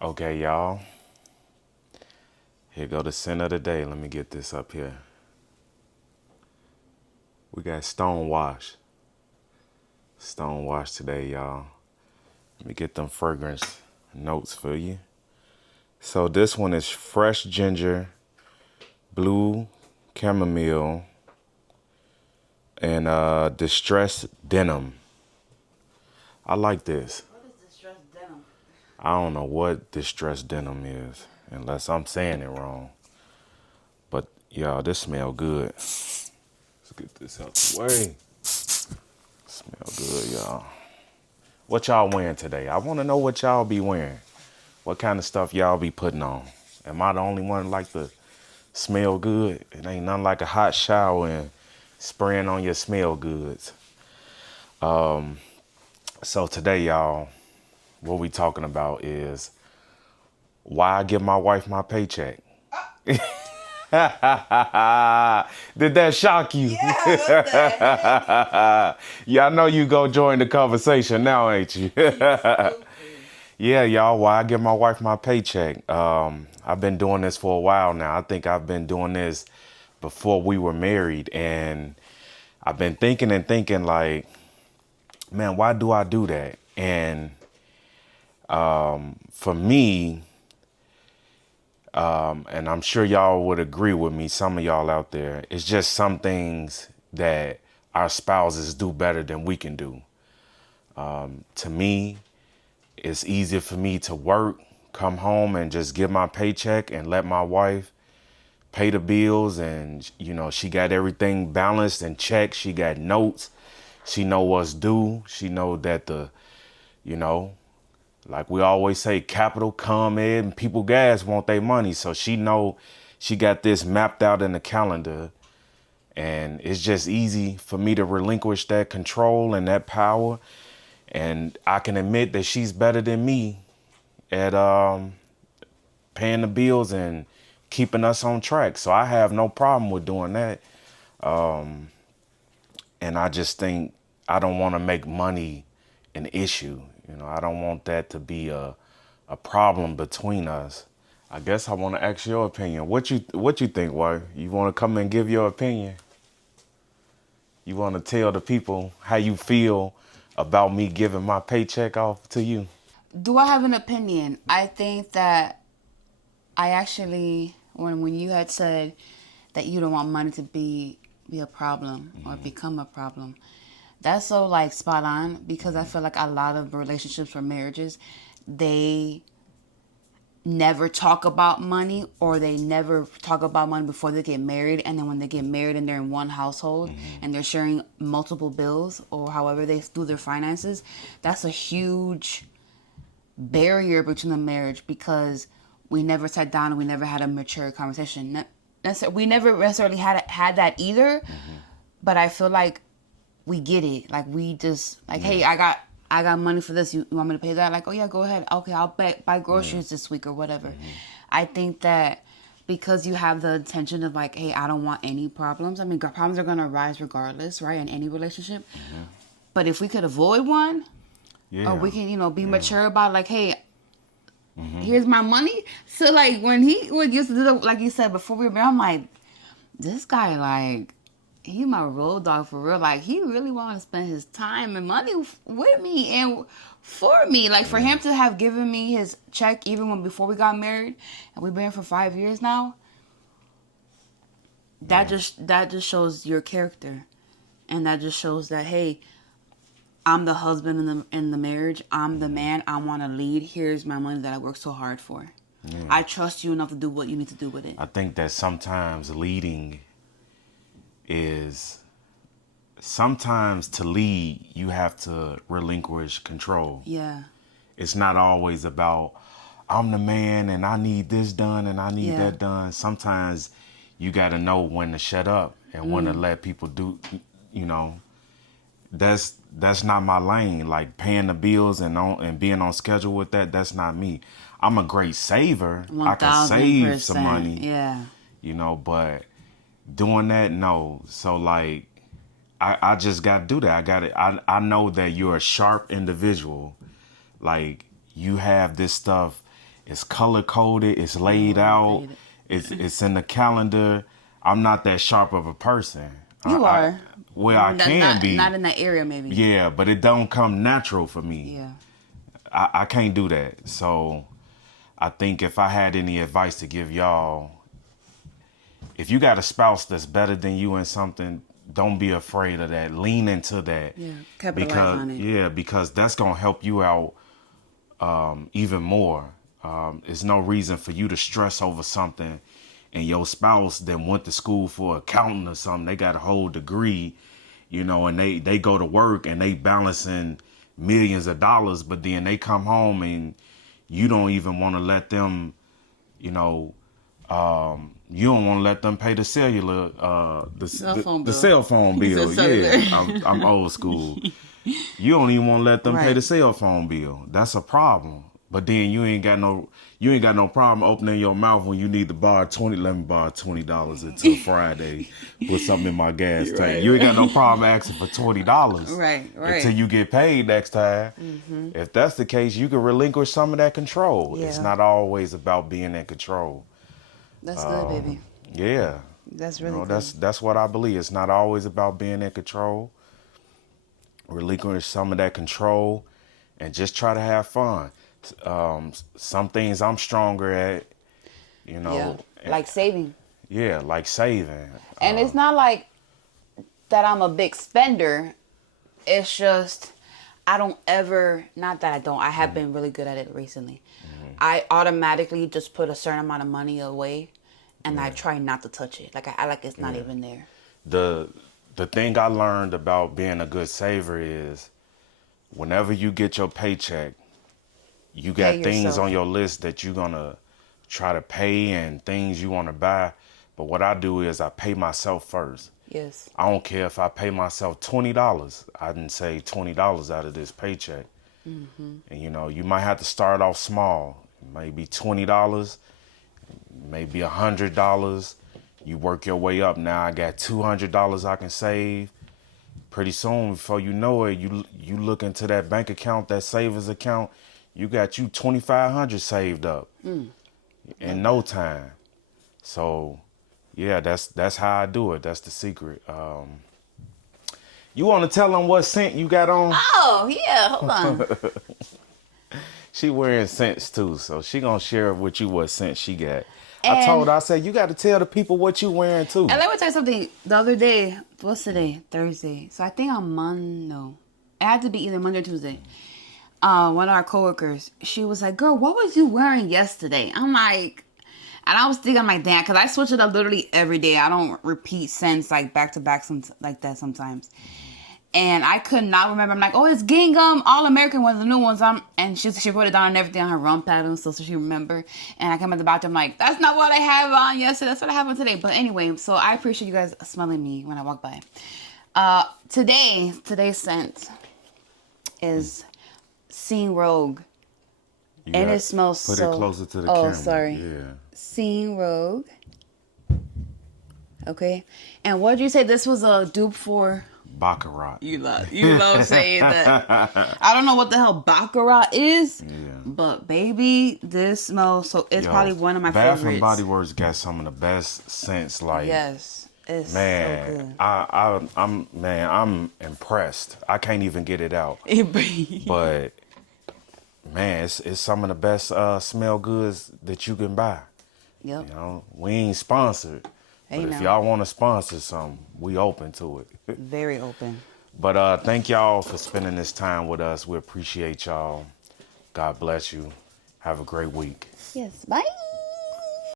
Okay, y'all. Here go the sin of the day. Let me get this up here. We got Stonewash. Stonewash today, y'all. Let me get them fragrance notes for you. So this one is fresh ginger, blue chamomile, and distressed denim. I like this. What is distressed denim? I don't know what distressed denim is, unless I'm saying it wrong. But y'all, this smell good. Let's get this out the way. Smell good, y'all. What y'all wearing today? I want to know what y'all be wearing. What kind of stuff y'all be putting on? Am I the only one like to smell good? It ain't nothing like a hot shower and spraying on your smell goods. So today, y'all, what we talking about is why I give my wife my paycheck. Did that shock you? Yeah, what the heck? Yeah, I know you go join the conversation now, ain't you? Stupid. Yeah, y'all, why I give my wife my paycheck. I've been doing this for a while now. I think I've been doing this before we were married. And I've been thinking and thinking like, man, why do I do that? And for me, and I'm sure y'all would agree with me, some of y'all out there, it's just some things that our spouses do better than we can do. To me, it's easier for me to work, come home and just get my paycheck and let my wife pay the bills. And, you know, she got everything balanced and checked. She got notes. She know what's due. She know that you know, like we always say, capital come in and people gas want their money. So she know she got this mapped out in the calendar. And it's just easy for me to relinquish that control and that power. And I can admit that she's better than me at paying the bills and keeping us on track. So I have no problem with doing that. And I just think I don't want to make money an issue. You know, I don't want that to be a problem between us. I guess I want to ask your opinion. What you think, wife? You want to come and give your opinion? You want to tell the people how you feel about me giving my paycheck off to you? Do I have an opinion? I think that I actually, when you had said that you don't want money to be a problem or become a problem, that's so like spot on because I feel like a lot of relationships or marriages, they never talk about money or they never talk about money before they get married, and then when they get married and they're in one household and they're sharing multiple bills or however they do their finances, that's a huge barrier between the marriage because we never sat down and we never had a mature conversation. We never necessarily had that either, but I feel like we get it. Like we just like, hey, I got money for this. You want me to pay that? Like, oh yeah, go ahead. Okay, I'll buy groceries this week or whatever. I think that because you have the intention of like, hey, I don't want any problems. I mean, problems are gonna arise regardless, right? In any relationship. But if we could avoid one, Yeah. or we can, be mature about like, hey, here's my money. So like when he would used to do the, like you said before we were married, I'm like, this guy like he my road dog for real. Like he really wanted to spend his time and money with me and for me. Like for him to have given me his check even when before we got married, and we've been here for 5 years now. That just shows your character, and that just shows that hey, I'm the husband in the marriage. I'm the man. I want to lead. Here's my money that I worked so hard for. Yeah. I trust you enough to do what you need to do with it. I think that sometimes leading is sometimes to lead you have to relinquish control. Yeah. It's not always about I'm the man and I need this done and I need Yeah. that done. Sometimes you got to know when to shut up and when to let people do, you know. That's not my lane. Like paying the bills and being on schedule with that, that's not me. I'm a great saver. I can save some 1000%. money, Yeah. but doing that, no. So like I just got to do that. I got it. I know that you're a sharp individual. Like you have this stuff It's color coded. It's laid out. It's in the calendar. I'm not that sharp of a person. You are. I can be. Not in that area, maybe. Yeah, but it don't come natural for me. Yeah. I can't do that. So I think if I had any advice to give y'all, if you got a spouse that's better than you in something, don't be afraid of that. Lean into that. Yeah, capitalize on it. Yeah, because that's gonna help you out even more. There's no reason for you to stress over something, and your spouse that went to school for accounting or something, they got a whole degree, and they go to work and they balancing millions of dollars, but then they come home and you don't even want to let them, you don't want to let them pay the cellular, the cell phone bill. Yeah, I'm old school. You don't even want to let them pay the cell phone bill. That's a problem. But then you ain't got no problem opening your mouth when you need to borrow let me borrow $20 until Friday, put something in my gas tank. Right. You ain't got no problem asking for $20. Right. Until you get paid next time. Mm-hmm. If that's the case, you can relinquish some of that control. Yeah. It's not always about being in control. That's good, baby. Yeah. That's really good. That's what I believe. It's not always about being in control. Relinquish some of that control and just try to have fun. Some things I'm stronger at, like saving. Yeah, like saving. And it's not like that I'm a big spender. It's just I don't ever, not that I don't, I have been really good at it recently. Mm-hmm. I automatically just put a certain amount of money away and I try not to touch it. Like I like it's not even there. The thing I learned about being a good saver is whenever you get your paycheck, you got things on your list that you're going to try to pay and things you want to buy. But what I do is I pay myself first. Yes. I don't care if I pay myself $20. I didn't save $20 out of this paycheck. Mm-hmm. And, you might have to start off small. Maybe $20, maybe $100. You work your way up. Now I got $200 I can save. Pretty soon, before you know it, you look into that bank account, that savings account, you got you $2,500 saved up in no time. So, yeah, that's how I do it. That's the secret. You want to tell them what scent you got on? Oh, yeah. Hold on. She wearing scents too, so she gonna share with you what scent she got. I told her, I said, you got to tell the people what you wearing too. And let me tell you something. The other day, what's today? Thursday. So I think on Monday. It had to be either Monday or Tuesday. One of our coworkers, she was like, girl, what was you wearing yesterday? I'm like, and I was thinking, I'm like, damn, because I switch it up literally every day. I don't repeat scents like back to back like that sometimes. And I could not remember. I'm like, oh, it's Gingham, All American ones, the new ones. And she wrote it down and everything on her rum pad and so she remember. And I came at the bathroom like, that's not what I have on yesterday. That's what I have on today. But anyway, so I appreciate you guys smelling me when I walk by. Today's scent is Seen Rogue. And it smells put it closer to the camera. Oh, sorry. Yeah. Seen Rogue. Okay. And what did you say this was a dupe for? Baccarat. You love saying that. I don't know what the hell Baccarat is, but baby, this smells so. It's probably one of my favorites. Bath and Body Works got some of the best scents. Like yes, it's so good. I'm impressed. I can't even get it out. But man, it's some of the best smell goods that you can buy. Yep. We ain't sponsored. But if y'all want to sponsor something, we open to it. Very open. But thank y'all for spending this time with us. We appreciate y'all. God bless you. Have a great week. Yes. Bye.